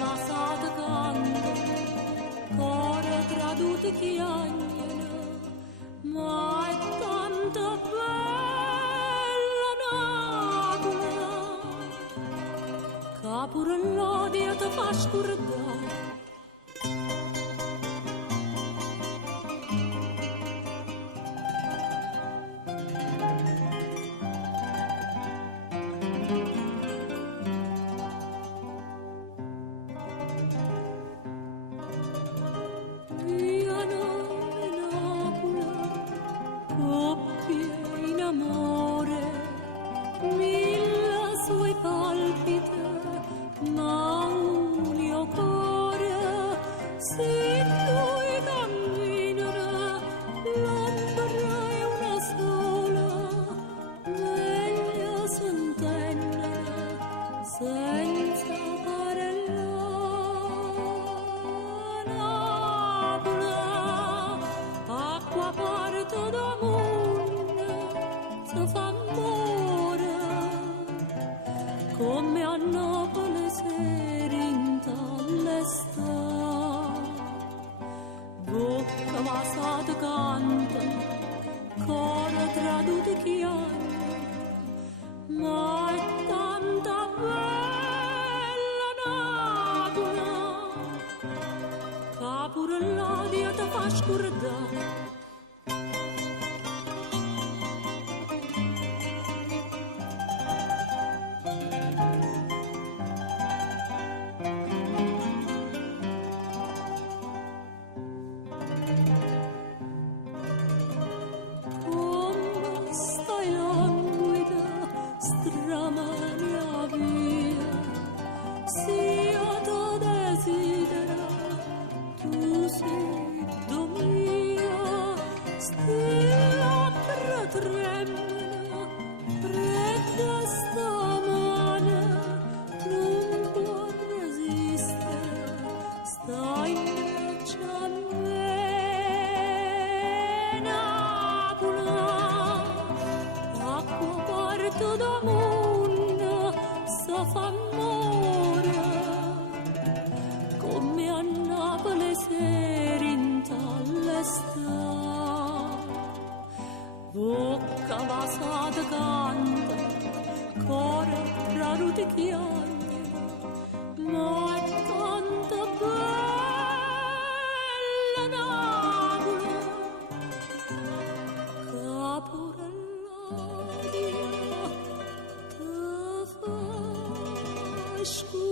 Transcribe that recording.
passata canta, cuore traduto chiagnano, ma è tanto bella Napoli, che pure l'odio ti fa scordare. Come a Napoli serinta all'estate, bocca passata canta, cuore traduto chiama, ma è tanta bella Napoli, che pure l'odio ti fa scordare. Stramania via, sia tu desidera, tu sei mia, stilla tremula, fredda stamane, non può resistere, stai invece a me, Napoli, acqua porto d'amore. Fa amore come a Napoli serinta all'estate, bocca passata canta, cuore traduto chiagne, ma è tanto bella Napoli, che pure l'odio ti fa scuro.